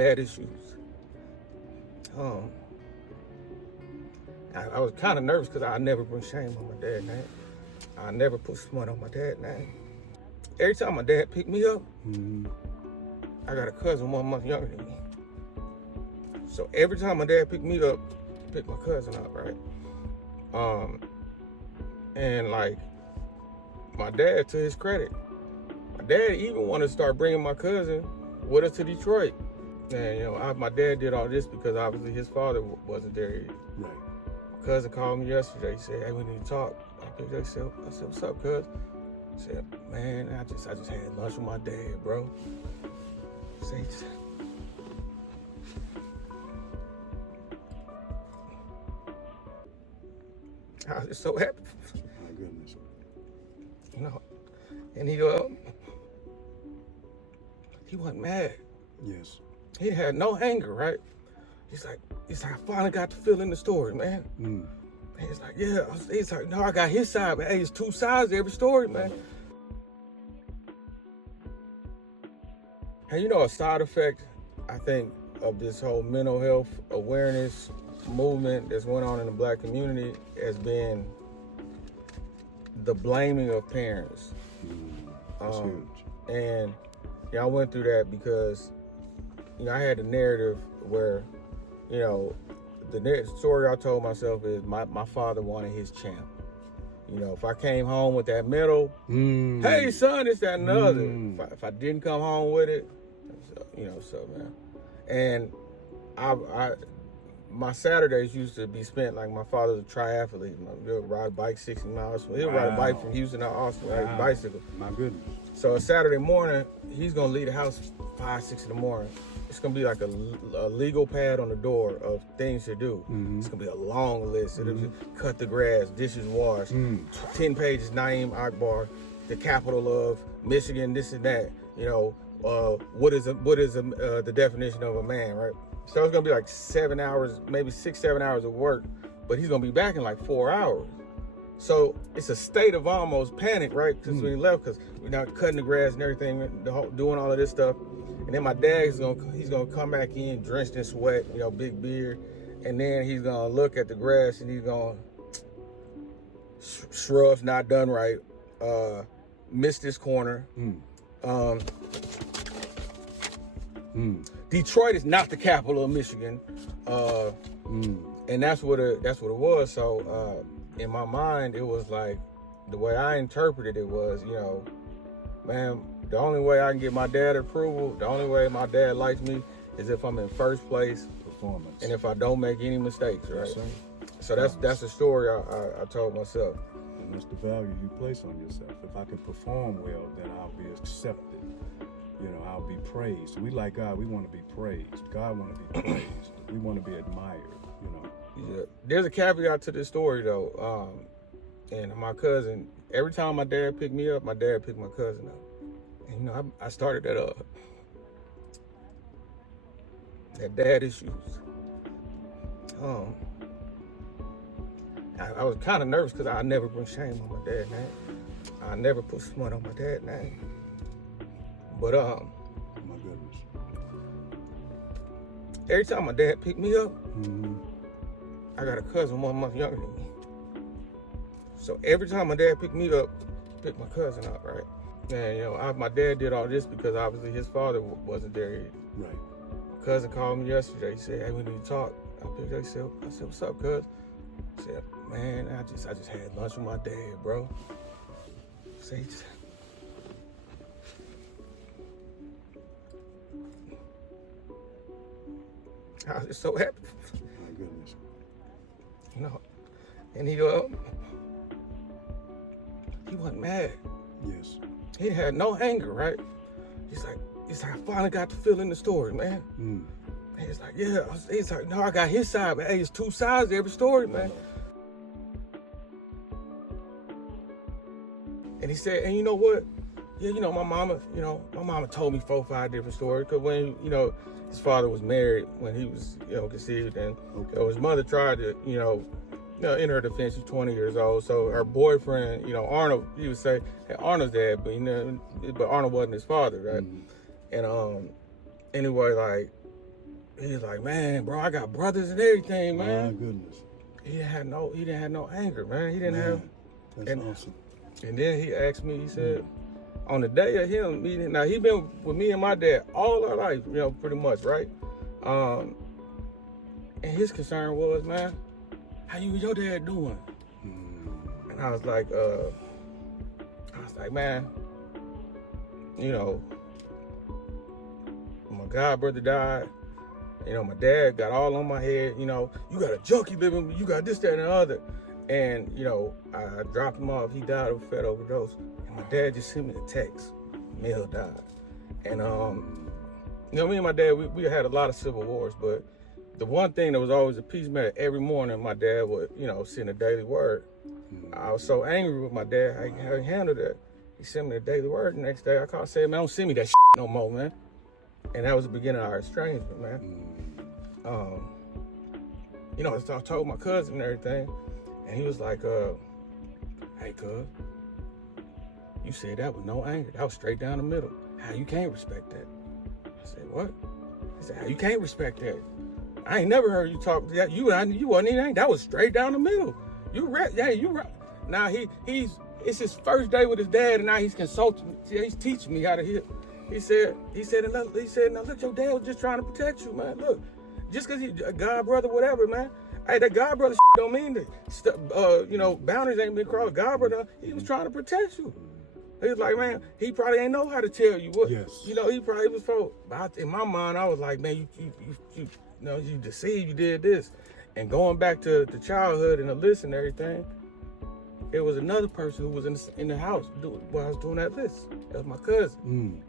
Dad issues. Um, I was kind of nervous because I never bring shame on my dad's name. I never put smut on my dad's name. Every time my dad picked me up, I got a cousin 1 month younger than me. So every time my dad picked me up, he picked my cousin up, right? And like, my dad, to his credit, my dad even wanted to start bringing my cousin with us to Detroit. And my dad did all this because obviously his father wasn't there yet. Right. My cousin called me yesterday. He said, "Hey, we need to talk." I picked up. I said, "What's up, cuz?" He said, "Man, I just had lunch with my dad, bro." I was just so happy. My goodness. And he wasn't mad. Yes. He had no anger, right? He's like, I finally got to fill in the story, man. He's like, yeah. He's like, no, I got his side, man. Hey, it's two sides to every story, man. And a side effect, I think, of this whole mental health awareness movement that's going on in the Black community has been the blaming of parents. That's huge. And I went through that because I had a narrative where the story I told myself is my father wanted his champ. If I came home with that medal, hey son, it's that and the other. If I didn't come home with it, so man. And my Saturdays used to be spent like my father's a triathlete. He'll ride a bike 60 miles. He'll ride a bike from Houston to Austin, ride a bicycle. My goodness. So a Saturday morning, he's gonna leave the house 5, 6 in the morning. It's gonna be like a legal pad on the door of things to do. It's gonna be a long list. It'll be cut the grass, dishes washed, 10 pages, Naeem Akbar, the capital of Michigan, this and that. What is the definition of a man, right? So it's gonna be like 7 hours, maybe 6, 7 hours of work, but he's gonna be back in like 4 hours. So it's a state of almost panic, right? Because we left, because we're not cutting the grass and everything, doing all of this stuff. And then my dad he's gonna come back in drenched in sweat, big beard, and then he's gonna look at the grass and he's gonna shrubs not done right, missed this corner. Detroit is not the capital of Michigan, and that's what it was. So in my mind, it was like the way I interpreted it was, man, the only way I can get my dad approval, the only way my dad likes me is if I'm in first place, performance, and if I don't make any mistakes, right? Yes, so that's the story I told myself. And that's the value you place on yourself. If I can perform well, then I'll be accepted. I'll be praised. We like God, we want to be praised. God want to be praised. We want to be admired, Yeah. There's a caveat to this story though. And my cousin, every time my dad picked me up, my dad picked my cousin up. And I started that dad issues. I was kind of nervous because I never bring shame on my dad's name. I never put smut on my dad's name. But my goodness. Every time my dad picked me up, I got a cousin 1 month younger than me. So every time my dad picked me up, he picked my cousin up, right? And my dad did all this because obviously his father wasn't there yet. Right. My cousin called me yesterday. He said, "Hey, we need to talk." I picked up. I said, "What's up, cuz?" He said, "Man, I just had lunch with my dad, bro." I was just so happy. My goodness. And he wasn't mad. Yes. He had no anger, right? He's like, I finally got to fill in the story, man. He's like, yeah. He's like, no, I got his side, man. Hey, it's two sides to every story, man. And he said, and you know what? Yeah, my mama told me 4 or 5 different stories. Because when, his father was married when he was, conceived. And his mother tried to, in her defense, she's 20 years old. So her boyfriend, Arnold, he would say, hey, Arnold's dad, but Arnold wasn't his father, right? And anyway, like, he's like, man, bro, I got brothers and everything, man. My goodness. He didn't have no anger, man. He didn't Man, have. That's and, awesome. And then he asked me, he said, on the day of him meeting, now he been with me and my dad all our life, you know, pretty much, right? And his concern was, man, how you and your dad doing? And I was like, man, you know, my god brother died. You know, my dad got all on my head. You know, you got a junkie living, you got this, that, and the other. And, you know, I dropped him off. He died of a fat overdose. And my dad just sent me a text. Mel died. And, you know, me and my dad, we had a lot of civil wars. But the one thing that was always a peacemaker, every morning my dad would, you know, send a daily word. I was so angry with my dad, how he handled that. He sent me the daily word. The next day I called and said, man, don't send me that no more, man. And that was the beginning of our estrangement, man. You know, I told my cousin and everything, and he was like, hey, cuz, you said that with no anger. That was straight down the middle. How you can't respect that? I said, what? He said, how you can't respect that? I ain't never heard you talk that. You wasn't even angry. That was straight down the middle. You right. Now it's his first day with his dad, and now he's consulting me. He's teaching me how to hit. He said, now look, your dad was just trying to protect you, man. Look, just because he's a god brother, whatever, man. Hey, that god brother don't mean that, you know, boundaries ain't been crossed. God brother, he was trying to protect you. He was like, man, he probably ain't know how to tell you what. Yes. You know, he probably was told. But in my mind, I was like, man, you deceived, you did this. And going back to the childhood and the list and everything, it was another person who was in the house while I was doing that list. That was my cousin.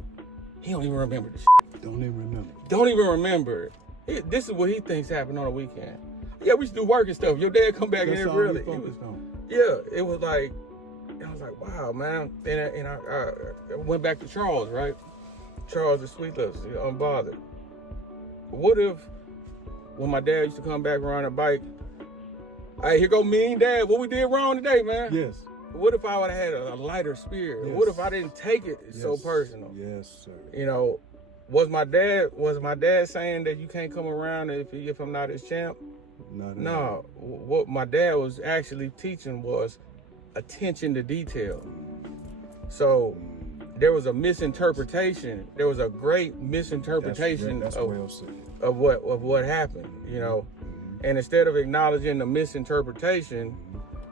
He don't even remember this shit. Don't even remember. Don't even remember it. This is what he thinks happened on the weekend. Yeah, we used to do work and stuff. Your dad come back in here really. It was like, I was like, wow, man. And I went back to Charles, right? Charles the Sweet Lips, Unbothered. What if, when my dad used to come back riding a bike, hey, here go me and Dad, what we did wrong today, man? Yes. What if I would have had a lighter spirit? Yes. What if I didn't take it so personal? Yes, sir. You know, was my dad saying that you can't come around if I'm not his champ? No. What my dad was actually teaching was attention to detail. So there was a misinterpretation. There was a great misinterpretation of what happened, you know. And instead of acknowledging the misinterpretation,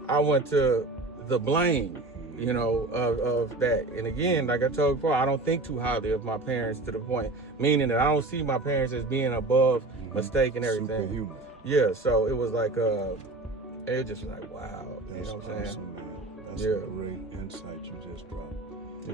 I went to the blame, you know, of that. And again, like I told you before, I don't think too highly of my parents to the point, meaning that I don't see my parents as being above mistake and everything. Superhuman. Yeah, so it was like, it just was like, wow. That's, you know what I'm saying? Awesome, man. That's a great insight you just dropped. Yeah.